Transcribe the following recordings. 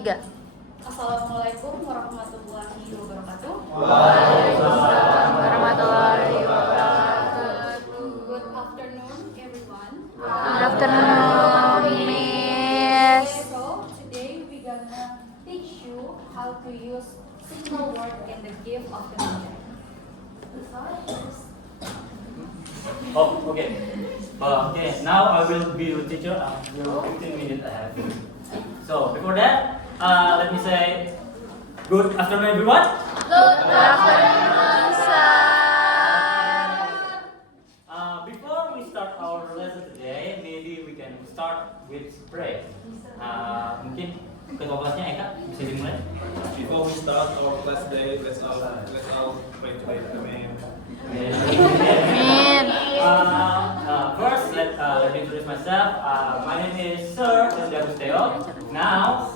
3. Assalamualaikum warahmatullahi wabarakatuh. Waalaikumsalam warahmatullahi wabarakatuh. Good afternoon, everyone. Good afternoon, Miss. So today we're gonna teach you how to use signal word in the gift of the major. Oh, okay. Okay, now I will be your teacher after 15 minutes ahead. So, before that, let me say good afternoon, everyone. Good afternoon, sir. Before we start our lesson today, maybe we can start with prayer. Mungkin ketua kelasnya Eka bisa dimulai. Before we start our class day, let's all pray together. Amen. Amin. First, let me introduce myself. My name is Sir Agusteo. Now,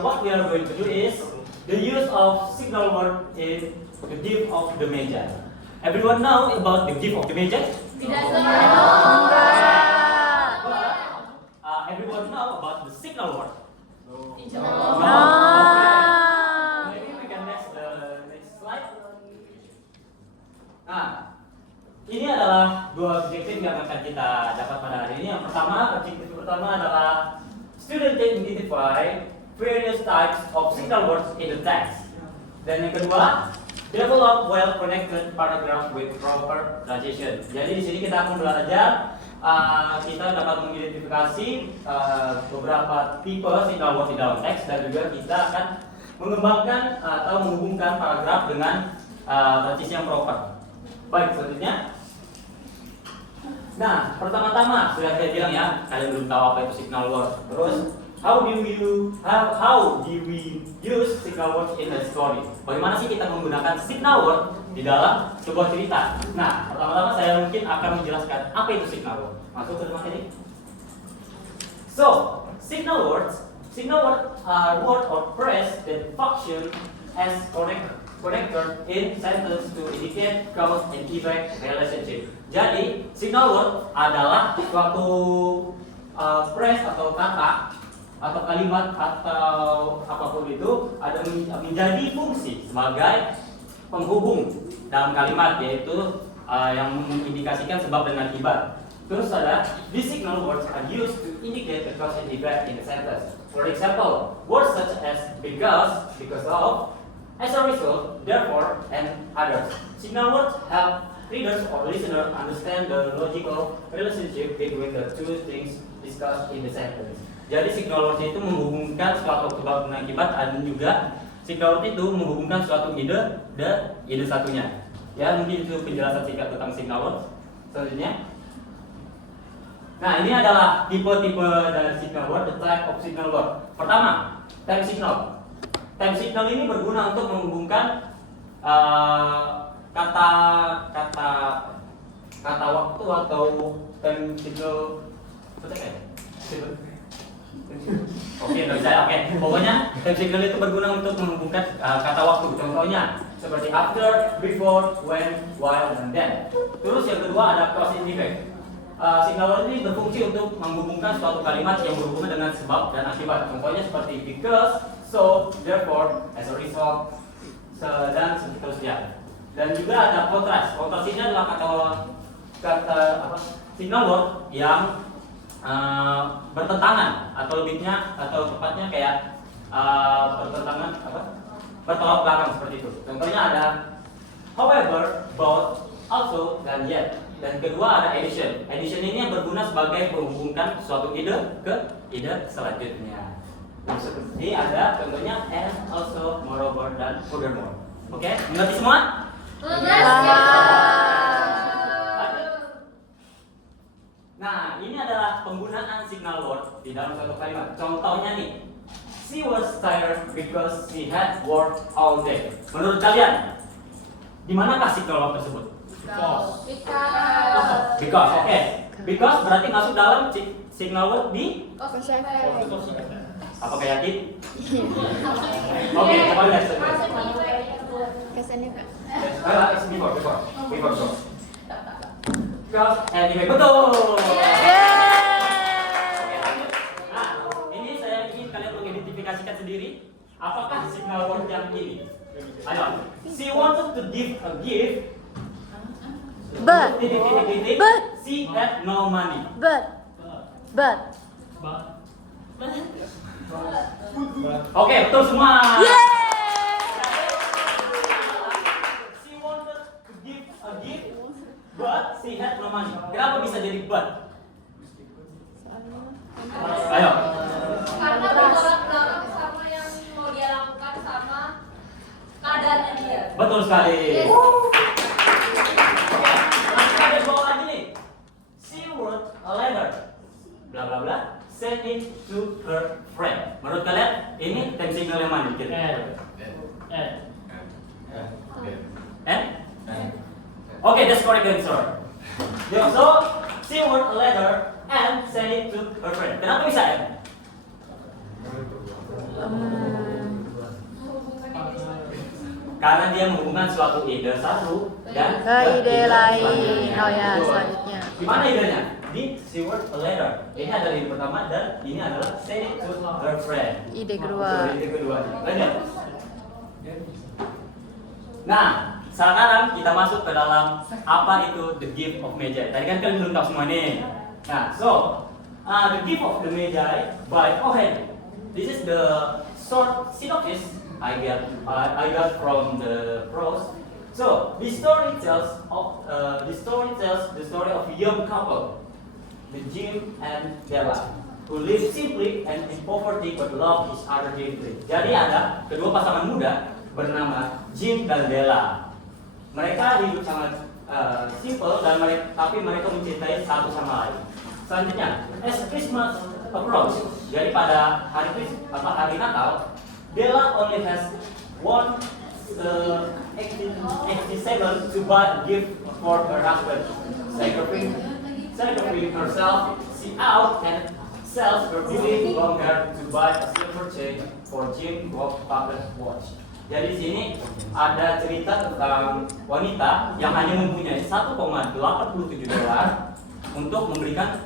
what we are going to do is the use of signal word in the gift of the major. Everyone know about the gift of the major? Everyone know about the signal word? No. Maybe we can next slide. Nah, ini adalah dua objektif yang akan kita dapat pada hari ini. Yang pertama, objektif pertama adalah student can identify various types of signal words in the text. Dan yang kedua, develop well-connected paragraph with proper transition. Jadi di sini kita akan belajar kita dapat mengidentifikasi beberapa tipe signal word di dalam teks dan juga kita akan mengembangkan atau menghubungkan paragraf dengan transisi yang proper. Baik, selanjutnya. Nah, pertama-tama sudah saya bilang ya, kalian belum tahu apa itu signal word. Terus, how do we use signal word in a story? Bagaimana sih kita menggunakan signal word di dalam sebuah cerita? Nah, pertama-tama saya mungkin akan menjelaskan apa itu signal word. Masuk ke materi. So, signal words are word or phrase that function as connector in sentence to indicate cause and effect relationship. Jadi, signal word adalah suatu phrase atau kata atau kalimat atau apapun itu ada menjadi fungsi sebagai penghubung dalam kalimat, yaitu yang mengindikasikan sebab dan akibat. Terus ada these signal words are used to indicate the cause and effect in a sentence. For example, words such as because of, as a result, therefore, and others. Signal words help readers or listeners understand the logical relationship between the two things discussed in the sentence. Jadi signal words itu menghubungkan suatu sebab dan akibat dan juga signal word itu menghubungkan suatu ide dan ide satunya. Ya, mungkin itu penjelasan singkat tentang signal words. Selanjutnya. Nah, ini adalah tipe-tipe dari signal word, the type of signal word. Pertama, time signal. Time signal ini berguna untuk menghubungkan kata waktu atau time signal. Oke, nggak bisa. Oke, pokoknya time signal itu berguna untuk menghubungkan kata waktu. Contohnya seperti after, before, when, while, dan then. Terus yang kedua ada cause and effect. Signal word ini berfungsi untuk menghubungkan suatu kalimat yang berhubungan dengan sebab dan akibat. Contohnya seperti because, so, therefore, as a result, dan seterusnya. Dan juga ada kontras. Kontras ini adalah kata signal word yang bertentangan atau lebihnya atau tepatnya kayak bertentangan bertolak belakang seperti itu. Contohnya ada however, both, also, dan yet. Dan kedua ada addition. Addition ini yang berguna sebagai menghubungkan suatu ide ke ide selanjutnya. Nah, seperti ada contohnya and, also, moreover, dan furthermore. Oke, mengerti semua? Nah, ini adalah penggunaan signal word di dalam suatu kalimat. Contohnya nih, she was tired because she had worked all day. Menurut kalian, di manakah signal word tersebut? Because, oke. Because berarti masuk dalam signal word di apa yakin? Oke, coba lihat. Kesannya Kak. Before. Because and effect, betul. Nah, ini saya ingin kalian mengidentifikasikan chat sendiri. Apakah signal word yang ini? Ayo. She wanted to give a gift. But She had no money. but Oke, betul semua. yeay. She wanted to give a gift, but she had no money. Kenapa bisa jadi but? Ayo. Karena bertolak belakang sama yang mau dia lakukan sama keadaannya dia. Betul sekali. Yes. Oke, kita ada bawah lagi nih. She wrote a letter. Bla bla bla. Send it to her friend. Menurut kalian ini time signal yang mana? And? Okay, that's correct answer. So, she wrote a letter and send it to her friend. Kenapa bisa N? Karena dia menghubungkan suatu ide satu dan Ke ide lain. selanjutnya. Oh ya, Betul. selanjutnya. Gimana idenya? Di she wrote a letter. Ini adalah ide pertama dan ini adalah send it to her friend. Ide kedua. Ide kedua. Lanjut. Nah, sekarang kita masuk ke dalam apa itu the gift of Magi. Tadi kan kalian belum tahu semua nih. Nah, so the gift of the Magi by Henry. This is the short synopsis I got from the prose. So the story tells the story of a young couple, the Jim and Della, who live simply and in poverty but love each other deeply. Jadi ada kedua pasangan muda bernama Jim dan Della. Mereka hidup sangat simple dan tapi mereka mencintai satu sama lain. Selanjutnya, as Christmas approach, jadi pada hari Natal, Della only has 187 to buy a gift for her husband. Sacrificing herself, she out and sells her beauty long hair to buy a silver chain for Jim Bob pocket watch. Jadi di sini ada cerita tentang wanita yang hanya mempunyai 1,87 dolar untuk memberikan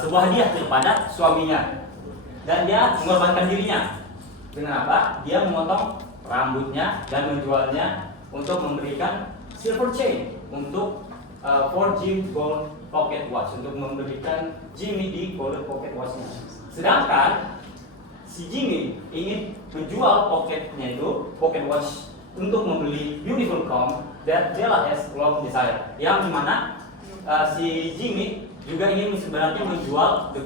sebuah hadiah kepada suaminya, dan dia mengorbankan dirinya. Dengan apa? Dia memotong rambutnya dan menjualnya untuk memberikan silver chain untuk for Jim gold pocket watch, untuk memberikan Jimmy di gold pocket watchnya. Sedangkan si Jimmy ingin menjual pocket watch untuk membeli beautiful comb that Della has long desired. Yang dimana si Jimmy juga ingin sebenarnya menjual the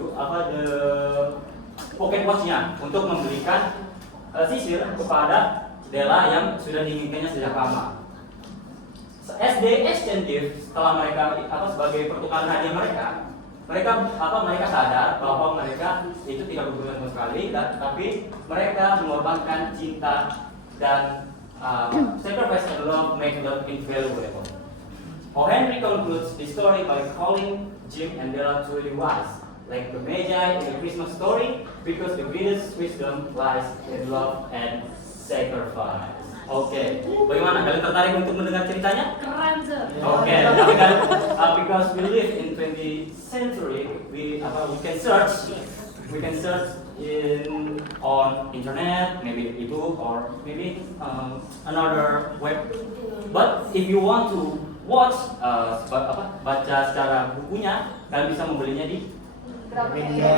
pocket watchnya untuk memberikan sisir kepada Della yang sudah diinginkannya sejak lama. As they exchange gifts, setelah mereka sebagai pertukaran hadiah mereka sadar bahwa mereka itu tidak berguna sama sekali, tapi mereka mengorbankan cinta dan sacrifice and love make love invaluable. O. Henry concludes the story by calling Jim and Della truly wise, like the Magi in the Christmas story, because the greatest wisdom lies in love and sacrifice. Oke, bagaimana? Kalian tertarik untuk mendengar ceritanya? Keren sih. Oke, tapi kan because we live in 20th century, we can search in on internet, maybe ebook or maybe another web. But if you want to watch baca secara bukunya, kalian bisa membelinya di Gramedia.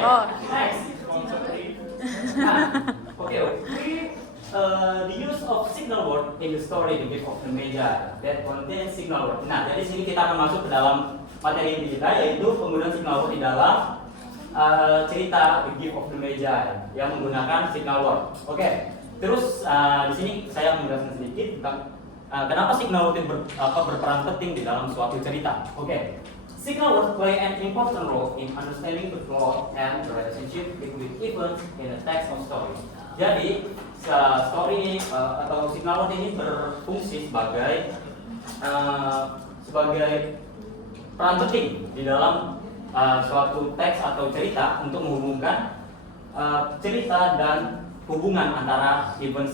Oh. Next. The use of signal word in the story The Gift of the Magi that contains signal word. Nah, jadi sini kita akan masuk ke dalam materi inti kita, yaitu penggunaan signal word di dalam cerita The Gift of the Magi yang menggunakan signal word. Oke. Terus di sini saya menjelaskan sedikit tentang kenapa signal word berperan penting di dalam suatu cerita. Oke. Signal words play an important role in understanding the plot and the relationship between events in a text or story. Jadi, story ini atau signal word ini berfungsi sebagai peran penting di dalam suatu teks atau cerita untuk menghubungkan cerita dan hubungan antara event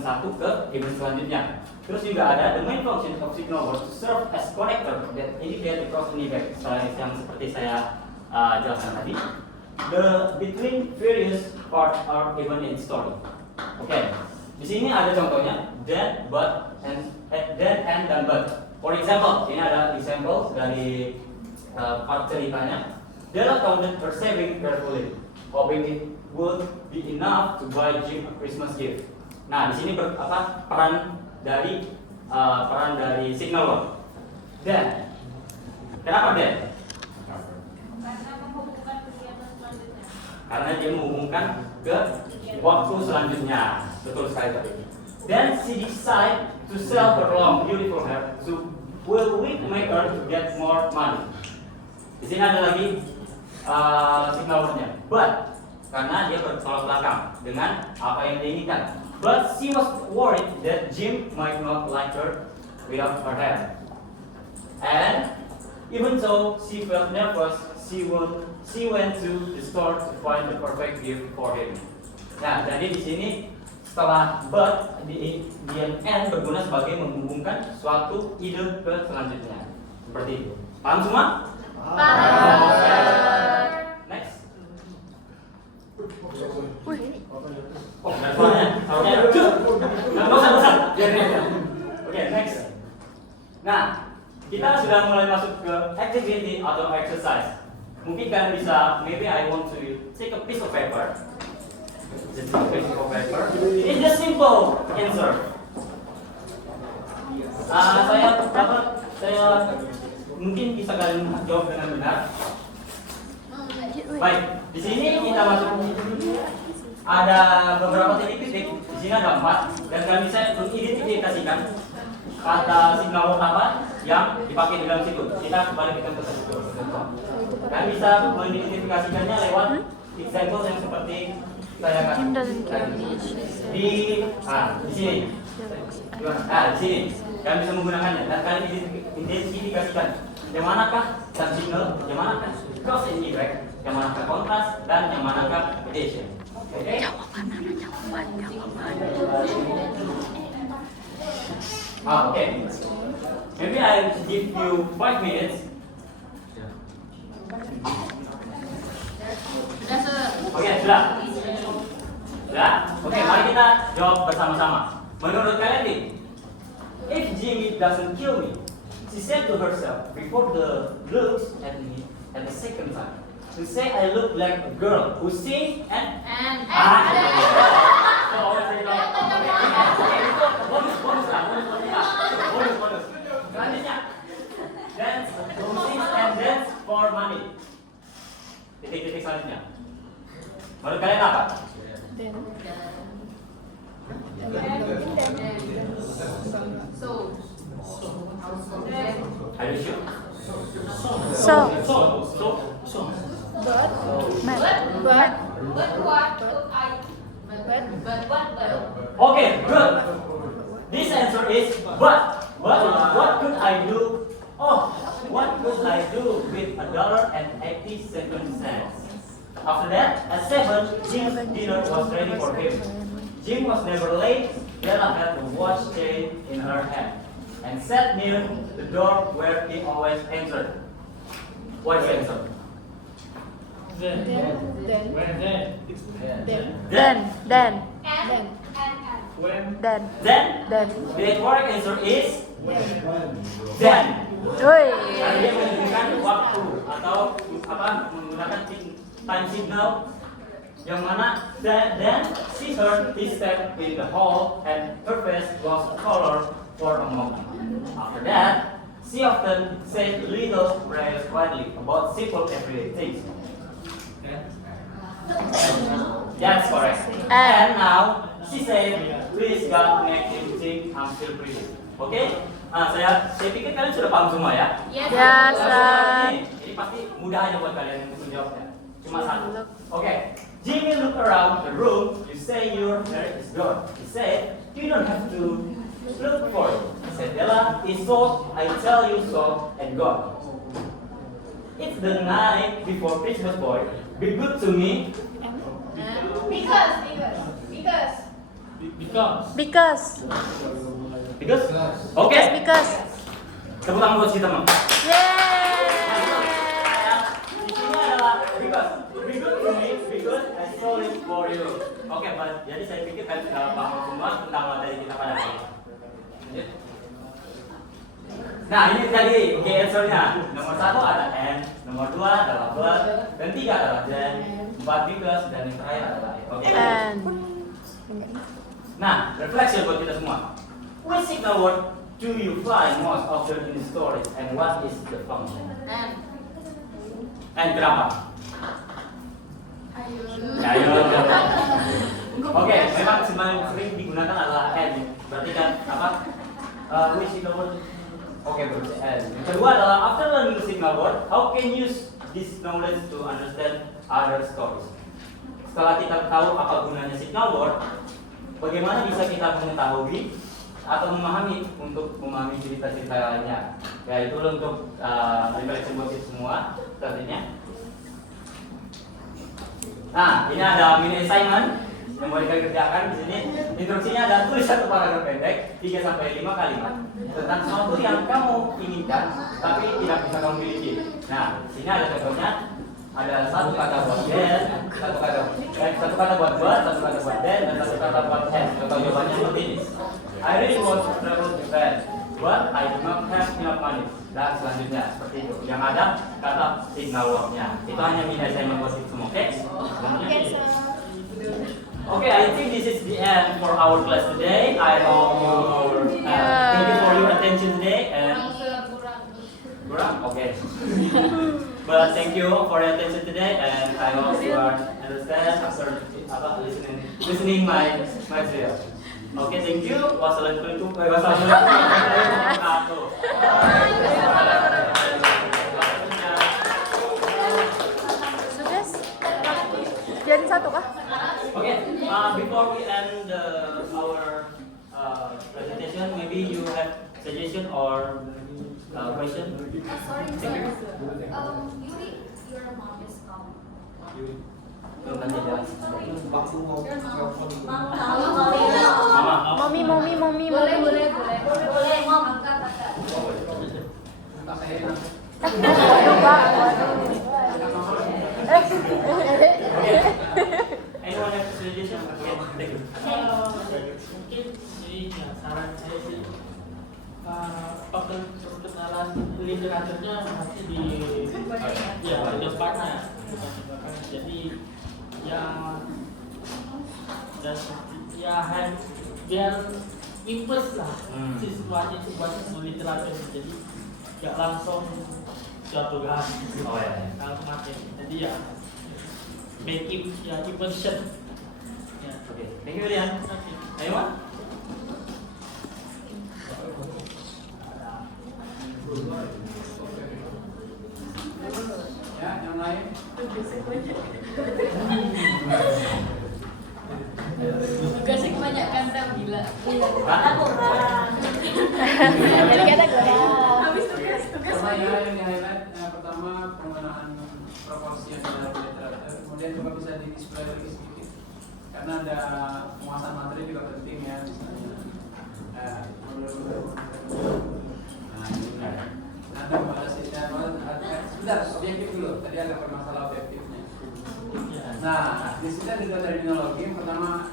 satu ke event selanjutnya. Terus juga ada the main function of signal words to serve as connector that indicate the cross an event, yang seperti saya jelaskan tadi. the between various parts are given in story. Oke, di sini ada contohnya then, but, and then, and, dan, but. For example, ini ada example dari part ceritanya. Della counted her saving carefully, hoping it would be enough to buy Jim a Christmas gift. Nah, di sini peran dari signal word. Then, kenapa then? Karena dia menghubungkan ke waktu selanjutnya. Betul sekali tadi. Then she decide to sell her long beautiful hair to wig maker to get more money. Di sini ada lagi signal wordnya. But karena dia bertolak belakang dengan apa yang diinginkan. But she was worried that Jim might not like her without her hair. And even though she felt nervous, she went to the store to find the perfect gift for him. Nah, jadi di sini setelah but di and berguna sebagai menghubungkan suatu ide ke selanjutnya. Seperti itu. Paham semua? Paham. Next. Wih. Oh, ada suaranya. Harusnya. Nggak usah. Biarin aja. Oke, next. Nah, kita sudah mulai masuk ke activity atau exercise. Mungkin kalian bisa, maybe I want to take a piece of paper. Just a piece of paper. It's just simple answer. Saya mungkin bisa kalian jawab dengan benar. Baik, di sini kita masuk. Ada beberapa titik-titik. Di sini ada 4 dan kalian bisa mengidentifikasikan kata signal word apa yang dipakai di dalam situ. Kita kembali ke situ. Kalian bisa mengidentifikasikannya lewat example yang seperti saya kasih. Di sini. Di sini. Kalian bisa menggunakannya dan kalian identifikasikan yang manakah dan signal, yang manakah cause and effect, yang manakah kontras dan yang manakah addition. Oke? Oke. Maybe I give you 5 minutes. Oke, sudah. Sudah? Oke, mari kita jawab bersama-sama. Menurut kalian nih, if Jimmy doesn't kill me, she said to herself before the looks at me at the second time, to say I look like a girl who sings and bonus. Selanjutnya, dance, who sings and dance for money. Titik-titik selanjutnya. Menurut kalian apa? Are you sure? Okay, good. This answer is but. What could I do? Oh, what could I do with $1.87? After that, at 7, Jim's dinner was ready for him. Jim was never late. Della had the watch chain in her hand and sat near the door where he always entered. What's the answer? Then. The correct answer is then. Karena dia menggunakan waktu atau menggunakan time signal yang mana then she heard his step in the hall and her face lost color for a moment. After that, she often said little prayers quietly about simple everyday things. That's correct. And now she said, please God make him think I'm still pretty. Okay? Saya pikir kalian sudah paham semua ya? Yes, Ini pasti mudah aja buat kalian untuk menjawabnya. Cuma satu. Okay. Jimmy looked around the room. You say your hair is gone. He said, you don't have to look for it. He said, Della, it's so, I tell you so, and gone. It's the night before Christmas, boy. Be good to me. Because. Oke. Because. Tepuk tangan buat si teman. Yeay. Di sini adalah because. Be good to me. for you. Oke, jadi saya pikir kan sudah paham semua tentang materi kita pada hari ini. Nah, ini tadi oke answernya. Nomor 1 ada and, nomor 2 adalah but, dan 3 adalah then, 4 because, dan yang terakhir adalah it. Oke. And. Nah, reflection buat kita semua. Which signal word do you find most often in stories and what is the function? And kenapa? Ya, oke, memang sering digunakan adalah and. Berarti kan apa? Which signal word? Oke, berarti and. Yang kedua adalah after learning the signal word, how can you use this knowledge to understand other stories? Setelah kita tahu apa gunanya signal word, bagaimana bisa kita mengetahui atau memahami untuk memahami cerita-cerita lainnya? Ya, itu untuk reflection buat kita semua selanjutnya. Nah, ini ada mini assignment yang boleh kalian kerjakan di sini. Instruksinya ada tulis satu paragraf pendek 3 sampai 5 kalimat tentang sesuatu yang kamu inginkan tapi tidak bisa kamu miliki. Nah, di sini ada contohnya. Ada satu kata buat then, satu kata buat but, satu kata buat then, dan satu kata buat and. Contoh jawabannya seperti ini. I really want to travel to Japan, but I do not have enough money. Dan selanjutnya seperti itu. Yang ada kata signal word-nya. Itu hanya mini assignment buat semua. Oke? Okay, I think this is the end for our class today. I hope thank you for your attention today and kurang? Okay. But thank you for your attention today and I hope you are understand after listening my material. Okay, thank you. Wassalamualaikum warahmatullahi wabarakatuh. Jadi satu kah? Okay, before we end our presentation, maybe you have suggestion or question? Sorry, sir. Yuri, your mom is coming. Belum nanti jelas. Mommy. Boleh, mom. Angkat. Anyone have suggestion? Okay, thank you. Mungkin ini saran saya sih perkenalan literaturnya masih di depannya, jadi biar impress lah siswanya itu baca literatur, jadi nggak langsung jatuh hati. Oh ya. Kalau materi, jadi ya make it immersion. Ya. Okay, thank you Rian. Anyone? Ya, yang lain? Tugasnya kebanyakan dah gila. Jadi kata gue. Habis tugas. Pertama ya, yang di highlight pertama penggunaan proporsi yang dalam literatur, kemudian coba bisa di display lagi sedikit karena ada penguasaan materi juga penting ya, misalnya Anda membalas sebentar, objektif dulu, tadi ada permasalahan objektifnya. Nah, di sini ada dua terminologi, yang pertama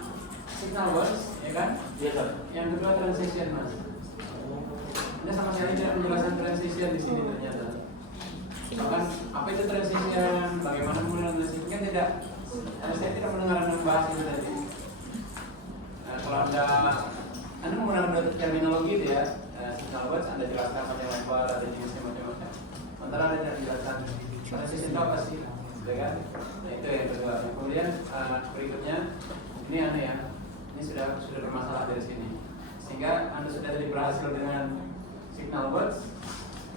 signal words, ya kan? Yes, sir. Yang kedua transition, mas. Anda sama sekali tidak menjelaskan transition di sini ternyata. Bahkan apa itu transition, bagaimana menggunakan transition kan tidak. Saya tidak mendengar Anda membahas itu tadi. Nah, kalau Anda menggunakan terminologi itu ya, signal words Anda jelaskan panjang lebar, ada jenisnya macam-macam. Sementara Anda tidak jelaskan transition itu apa sih, ya kan? Nah itu yang kedua. Kemudian berikutnya ini aneh ya, ini sudah bermasalah dari sini. Sehingga Anda sudah tadi berhasil dengan signal words,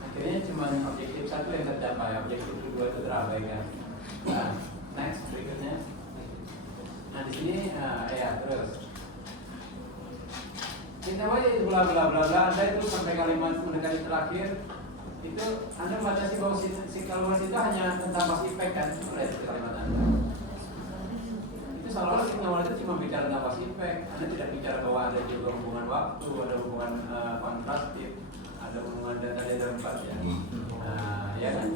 akhirnya cuma objektif satu yang tercapai, objektif kedua itu terabaikan. Nah, next berikutnya. Nah di sini ya terus. Kita wajib bla bla bla bla. Anda itu sampai kalimat mendekati terakhir itu Anda membatasi bahwa signal words itu hanya tentang passive effect kan? Lihat kalimat Anda. Itu seolah-olah signal words itu cuma bicara tentang passive effect. Anda tidak bicara bahwa ada juga hubungan waktu, ada hubungan kontrastif, ada hubungan data dan empat ya. Nah, ya kan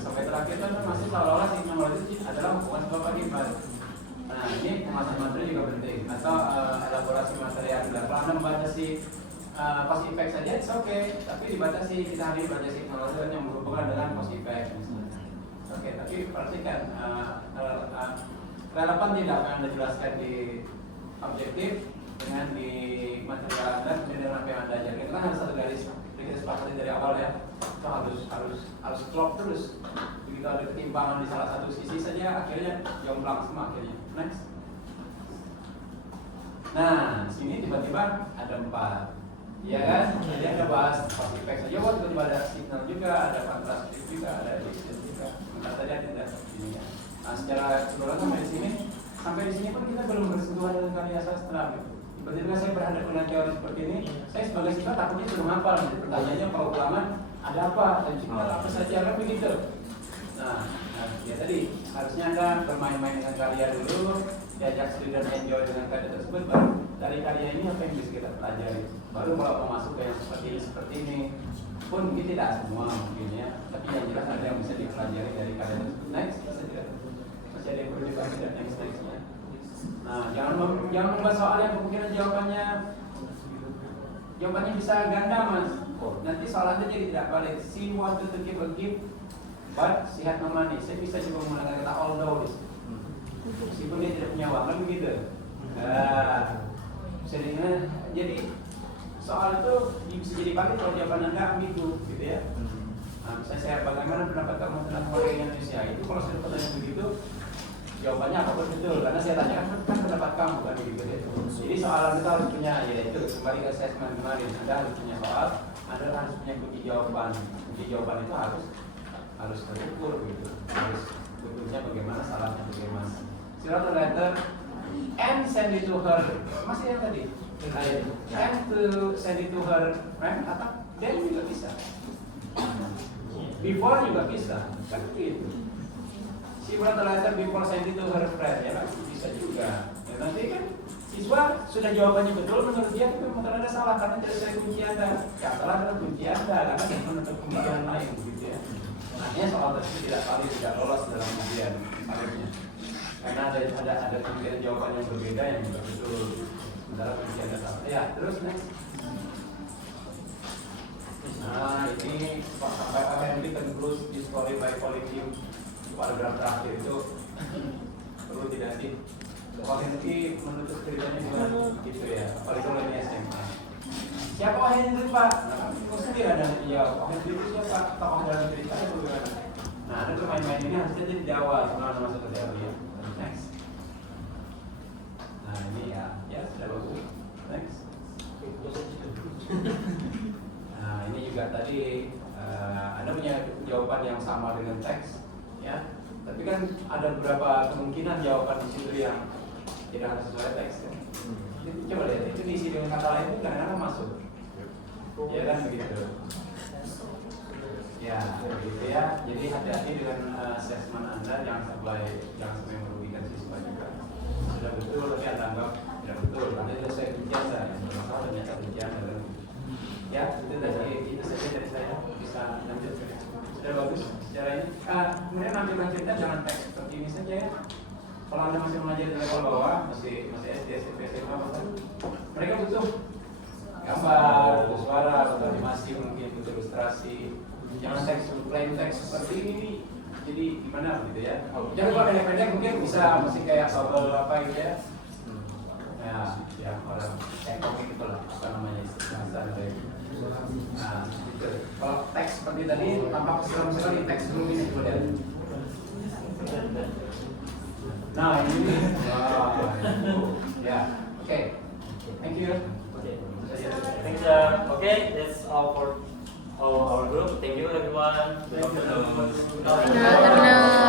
sampai terakhir kan masih seolah-olah signal words itu adalah hubungan sebab akibat. Nah, Nah, ini pemasangan materi juga penting. Atau elaborasi materi Anda. Kalau Anda membaca si cause effect saja, it's okay. Tapi dibatasi, kita harus baca signal yang berhubungan dengan cause effect misalnya. Oke, tapi perhatikan relevan tidak apa yang Anda jelaskan di objektif dengan di material Anda, kemudian apa yang Anda ajarkan. Itu kan harus satu garis. Kita sepakati dari awal ya. Itu harus klop terus. Begitu ada ketimpangan di salah satu sisi saja, akhirnya jomplang semua akhirnya. Next. Nah, di sini tiba-tiba ada 4. Iya kan? Jadi ada bahas cause effect saja, waktu tiba-tiba ada signal juga, ada kontras juga, ada distance juga. Sebentar saja tidak ini ya. Nah, secara keseluruhan sampai di sini pun kita belum bersentuhan dengan karya sastra. Gitu. Tiba-tiba saya berhadapan dengan teori seperti ini, saya sebagai siswa takutnya sudah hafal. Pertanyaannya kalau ulangan ada apa? Dan juga apa saja kan begitu. Nah, ya tadi harusnya Anda bermain-main dengan karya dulu, diajak studi dan enjoy dengan karya tersebut, baru dari karya ini apa yang bisa kita pelajari. Baru kalau mau masuk ke yang seperti ini pun mungkin tidak semua mungkin ya, tapi yang jelas ada yang bisa dipelajari dari karya tersebut. Next, masih ada yang perlu dibahas dan nextnya. Nah, jangan membuat soal yang kemungkinan jawabannya bisa ganda mas. Nanti soal Anda jadi tidak valid. She wanted to give a gift, but she had no money. Saya bisa juga menggunakan kata although. Meskipun dia tidak punya uang, kan begitu. Jadi soal itu bisa jadi valid kalau jawaban Anda ambigu, gitu ya. Nah, misalnya saya bagaimana pendapat kamu tentang warga Indonesia itu kalau saya pertanyaan begitu, jawabannya apapun betul, karena saya tanyakan kan pendapat kamu kan begitu ya. Jadi soalan itu harus punya, yaitu kembali ke assessment kemarin, Anda harus punya soal, Anda harus punya kunci jawaban. Kunci jawaban itu harus terukur gitu, harus betulnya bagaimana, salahnya bagaimana. Surat letter and send it to her, masih yang tadi, and to send it to her friend atau then juga bisa, before juga bisa, kan begitu. She wrote a letter before send it to her friend, ya kan bisa juga. Ya, nanti kan siswa sudah jawabannya betul menurut dia, tapi memang ada salah karena tidak sesuai kunci Anda. Yang salah adalah kunci Anda karena tidak menutup kemungkinan lain, begitu ya. Artinya soal tersebut tidak valid, tidak lolos dalam ujian validnya. Karena ada kemungkinan jawaban yang berbeda yang juga betul. Sementara kunci Anda salah. Ya, terus next. Nah, ini sampai Henry concludes this story by polytheism. Paragraf terakhir itu perlu tidak sih? Henry menutup ceritanya dengan gitu ya, apalagi kalau ini SMA. Siapa Henry Pak? Nah, sendiri ada ya. Henry itu siapa? Tokoh dalam ceritanya bagaimana? Nah, ada bermain-main ini harusnya jadi di awal sebelum masuk ke teori ya. Next. Nah ini ya sudah bagus. Next. Nah ini juga tadi Anda punya jawaban yang sama dengan teks, ya. Tapi kan ada beberapa kemungkinan jawaban di situ yang tidak harus sesuai teks. Ya. Coba lihat itu diisi dengan kata lain itu kadang-kadang masuk. Ya kan begitu. Ya, begitu ya. Jadi hati-hati dengan assessment Anda, jangan sampai merugikan siswa juga. Sudah betul tapi Anda anggap tidak betul. Anda itu saya biasa, yang bermasalah ternyata ujian dan ya itu saja dari saya, bisa lanjut. Sudah bagus secara ini. Kemudian ambilkan cerita jangan teks seperti ini saja ya. Kalau Anda masih mengajar di level bawah, masih SD, SMP, SMA, mereka butuh gambar, butuh suara, butuh animasi, mungkin butuh ilustrasi. Jangan teks plain teks seperti ini. Jadi gimana gitu ya? Jangan kalau pendek-pendek mungkin bisa masih kayak bubble apa gitu ya. Ya orang komik itu lah, apa namanya bahasa dari. Nah, gitu. Kalau teks seperti tadi tampak serem sekali teks dulu ini kemudian. Nah ini, ya, oke, thank you. Thanks, okay, that's all for our group. Thank you everyone. Good afternoon. Good afternoon.